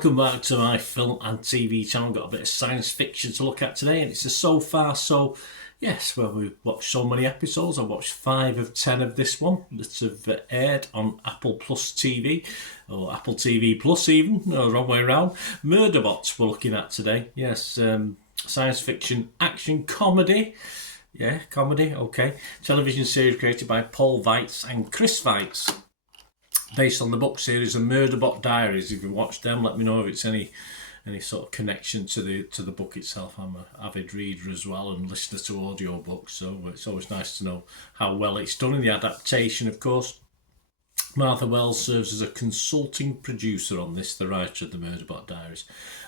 Welcome back to my film and TV channel. Got a bit of science fiction to look at today, and it's a so far so. Yes, well, we've watched so many episodes. I watched 5 of 10 of this one that have aired on Apple Plus TV, or Apple TV Plus even, no, wrong way around. Murderbot we're looking at today. Yes, science fiction, action, comedy. Yeah, comedy, okay. Television series created by Paul Weitz and Chris Weitz, based on the book series of Murderbot Diaries. If you watched them, let me know if it's any sort of connection to the book itself. I'm an avid reader as well and listener to audiobooks, so it's always nice to know how well it's done in the adaptation, of course. Martha Wells serves as a consulting producer on this, the writer of the Murderbot Diaries.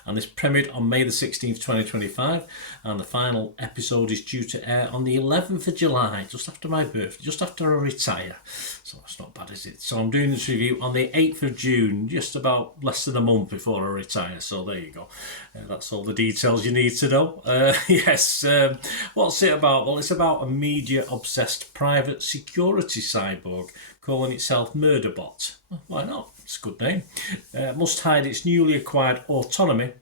And this premiered on May the 16th, 2025, and the final episode is due to air on the 11th of July, just after my birthday, just after I retire. So that's not bad, is it? So I'm doing this review on the 8th of June, just about less than a month before I retire. So there you go. That's all the details you need to know. Yes, what's it about? Well, it's about a media-obsessed private security cyborg calling itself Murderbot. Well, why not? It's a good name. Must hide its newly acquired autonomy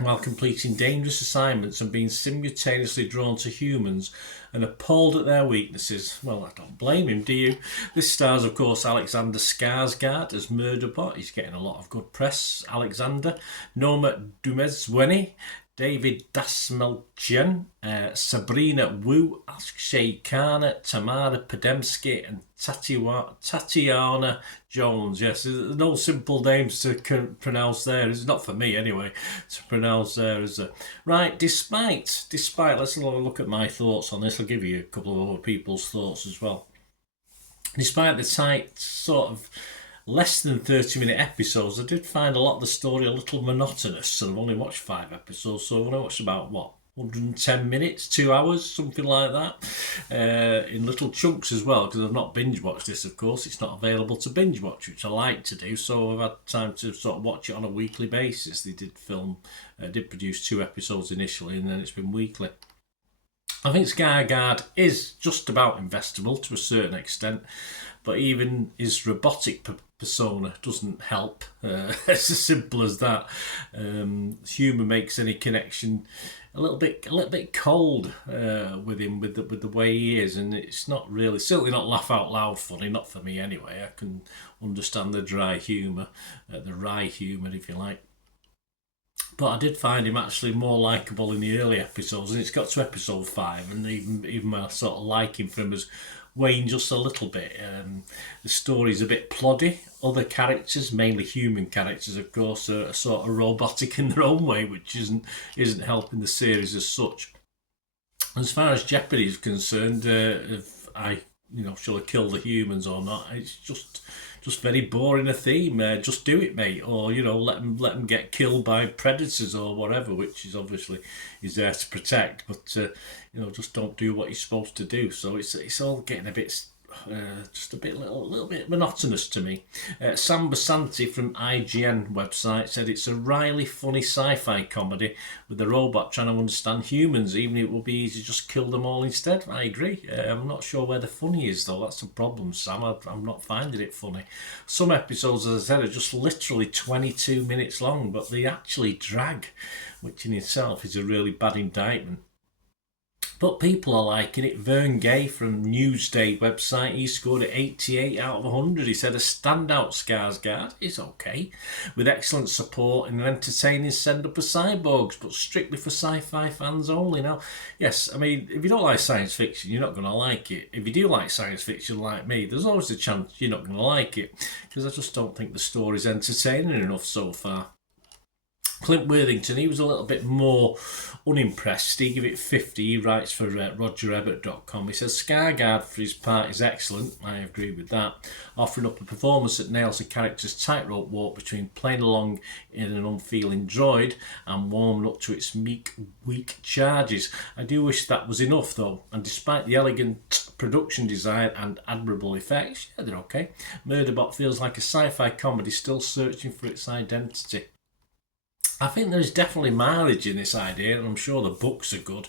while completing dangerous assignments and being simultaneously drawn to humans and appalled at their weaknesses. Well, I don't blame him, do you? This stars, of course, Alexander Skarsgård as Murderbot. He's getting a lot of good press, Alexander. Noma Dumezweni, David Dasmalchian, Sabrina Wu, Akshay Khanna, Tamara Podemsky, and Tatiana Jones. Yes, there's no simple names to pronounce there. It's not for me anyway to pronounce there. Right, despite, let's have a look at my thoughts on this. I'll give you a couple of other people's thoughts as well. Despite the tight sort of less than 30-minute episodes, I did find a lot of the story a little monotonous. So I've only watched 5 episodes, so I've only watched about, 110 minutes, 2 hours, something like that, in little chunks as well, because I've not binge watched this, of course. It's not available to binge watch, which I like to do, so I've had time to sort of watch it on a weekly basis. They did produce 2 episodes initially, and then it's been weekly. I think Skarsgård is just about investable to a certain extent, but even his robotic persona doesn't help. It's as simple as that. Humour makes any connection a little bit cold with him, with the way he is, and it's not really, certainly not laugh out loud funny, not for me anyway. I can understand the dry humour, the wry humour, if you like. But I did find him actually more likeable in the early episodes, and it's got to episode 5, and even my sort of liking for him has waned just a little bit. The story's a bit ploddy. Other characters, mainly human characters, of course, are sort of robotic in their own way, which isn't helping the series as such. As far as Jeopardy is concerned, if I shall I kill the humans or not? It's just very boring a theme. Just do it, mate, or let them get killed by predators or whatever, which is obviously is there to protect. But just don't do what you're supposed to do. So it's all getting a bit. Just a little bit monotonous to me. Sam Basanti from IGN website said it's a wryly funny sci-fi comedy with the robot trying to understand humans, even if it will be easy to just kill them all instead. I agree. I'm not sure where the funny is, though. That's the problem, Sam. I'm not finding it funny. Some episodes, as I said, are just literally 22 minutes long, but they actually drag, which in itself is a really bad indictment. But people are liking it. Vern Gay from Newsday website, he scored it 88 out of 100. He said a standout Skarsgård is okay, with excellent support and an entertaining send-up of cyborgs, but strictly for sci-fi fans only. Now, yes, I mean, if you don't like science fiction, you're not going to like it. If you do like science fiction like me, there's always a chance you're not going to like it, because I just don't think the story's entertaining enough so far. Clint Worthington, he was a little bit more unimpressed. He gave it 50. He writes for RogerEbbett.com. He says Skarsgård for his part is excellent. I agree with that. Offering up a performance that nails the character's tightrope walk between playing along in an unfeeling droid and warming up to its meek, weak charges. I do wish that was enough, though. And despite the elegant production design and admirable effects, yeah, they're okay. Murderbot feels like a sci-fi comedy still searching for its identity. I think there's definitely mileage in this idea, and I'm sure the books are good.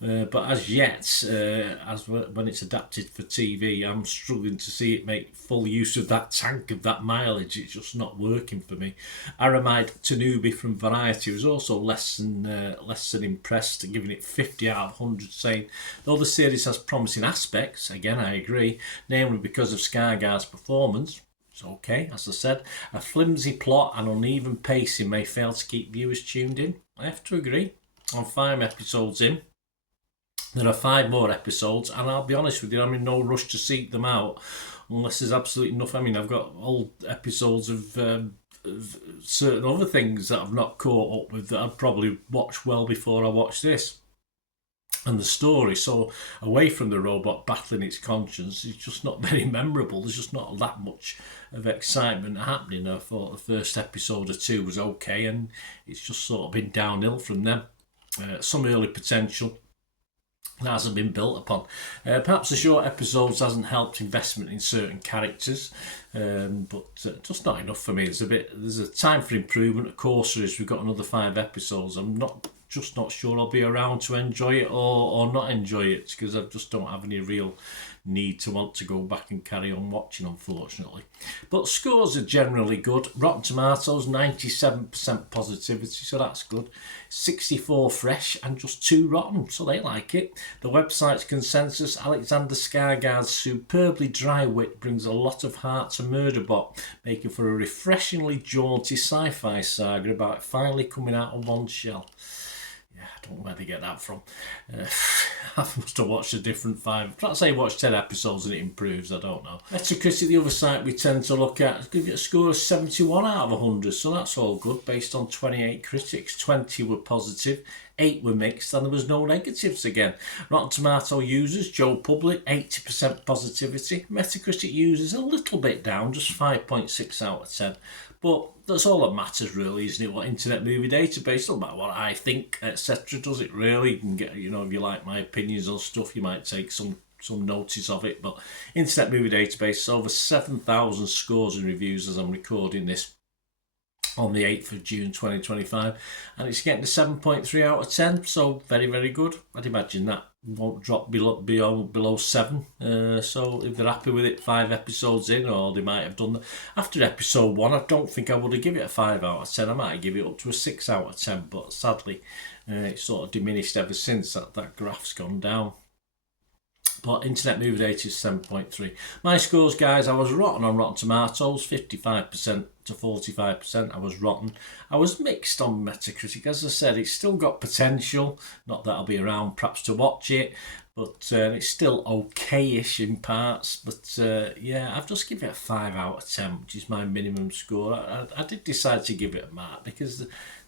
But as yet, when it's adapted for TV, I'm struggling to see it make full use of that tank of that mileage. It's just not working for me. Aramide Tanubi from Variety was also less than impressed, giving it 50 out of 100, saying, though the series has promising aspects, again I agree, namely because of Skarsgård's performance, it's okay, as I said, a flimsy plot and uneven pacing may fail to keep viewers tuned in. I have to agree. I'm 5 episodes in. There are 5 more episodes, and I'll be honest with you, I'm in no rush to seek them out unless there's absolutely enough. I mean, I've got old episodes of certain other things that I've not caught up with that I'd probably watch well before I watch this. And the story, so away from the robot battling its conscience, is just not very memorable. There's just not that much of excitement happening. I thought the first episode or 2 was okay, and it's just sort of been downhill from them. Some early potential that hasn't been built upon. Perhaps the short episodes hasn't helped investment in certain characters, but just not enough for me. There's a time for improvement. Of course there is. We've got another 5 episodes. I'm not sure I'll be around to enjoy it or not enjoy it, because I just don't have any real need to want to go back and carry on watching, unfortunately. But scores are generally good. Rotten Tomatoes 97% positivity, so that's good. 64 fresh and just 2 rotten, so they like it. The website's consensus: Alexander Skarsgård's superbly dry wit brings a lot of heart to Murderbot, making for a refreshingly jaunty sci-fi saga about finally coming out of one's shell. Yeah, I don't know where they get that from. I must have watched a different 5. Perhaps I watched 10 episodes and it improves, I don't know. Metacritic, the other site we tend to look at, give it a score of 71 out of 100, so that's all good, based on 28 critics. 20 were positive, 8 were mixed, and there was no negatives again. Rotten Tomato users, Joe Public, 80% positivity. Metacritic users a little bit down, just 5.6 out of 10. But that's all that matters, really, isn't it? What Internet Movie Database, don't matter what I think, etc. Does it really? You can get, if you like my opinions on stuff, you might take some notice of it. But Internet Movie Database, over 7,000 scores and reviews as I'm recording this on the 8th of June 2025, and it's getting a 7.3 out of 10, so very, very good. I'd imagine that won't drop below 7, so if they're happy with it 5 episodes in, or they might have done that after episode 1, I don't think I would have given it a 5 out of 10. I might give it up to a 6 out of 10, but sadly it's sort of diminished ever since. That graph's gone down. But Internet Movie Data is 7.3. My scores, guys, I was rotten on Rotten Tomatoes, 55% to 45%. I was rotten. I was mixed on Metacritic. As I said, it's still got potential. Not that I'll be around perhaps to watch it, but it's still okay-ish in parts. But yeah, I've just given it a 5 out of 10, which is my minimum score. I did decide to give it a mark because,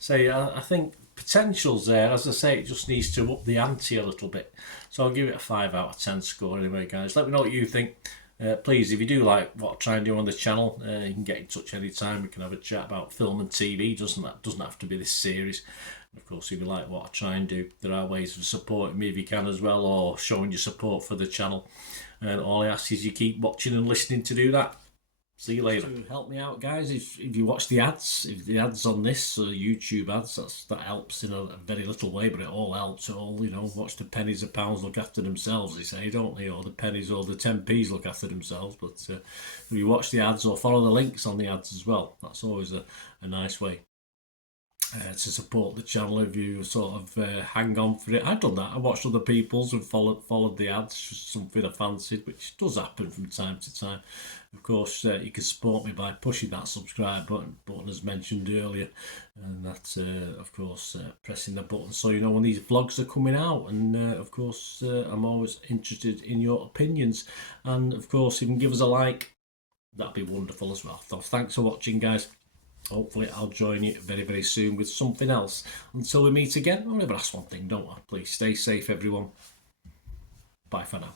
I think potential's there. As I say, it just needs to up the ante a little bit. So I'll give it a 5 out of 10 score anyway, guys. Let me know what you think. Please, if you do like what I try and do on the channel, you can get in touch anytime. We can have a chat about film and TV. Doesn't have to be this series. And of course, if you like what I try and do, there are ways of supporting me if you can as well, or showing your support for the channel. And all I ask is you keep watching and listening to do that. See you later. To help me out, guys, if you watch the ads, if the ads on this, YouTube ads, that helps in a very little way, but it all helps. It all, watch the pennies and pounds look after themselves, they say, don't they? Or the pennies or the 10p's look after themselves. But if you watch the ads or follow the links on the ads as well, that's always a nice way to support the channel. If you sort of hang on for it. I've done that. I watched other people's and followed the ads, just something I fancied, which does happen from time to time. Of course, you can support me by pushing that subscribe button as mentioned earlier, and that's of course pressing the button so you know when these vlogs are coming out. And of course I'm always interested in your opinions, and of course if you can give us a like, that'd be wonderful as well. So thanks for watching, guys. Hopefully I'll join you very, very soon with something else. Until we meet again, I'll never ask one thing, don't I? Please stay safe, everyone. Bye for now.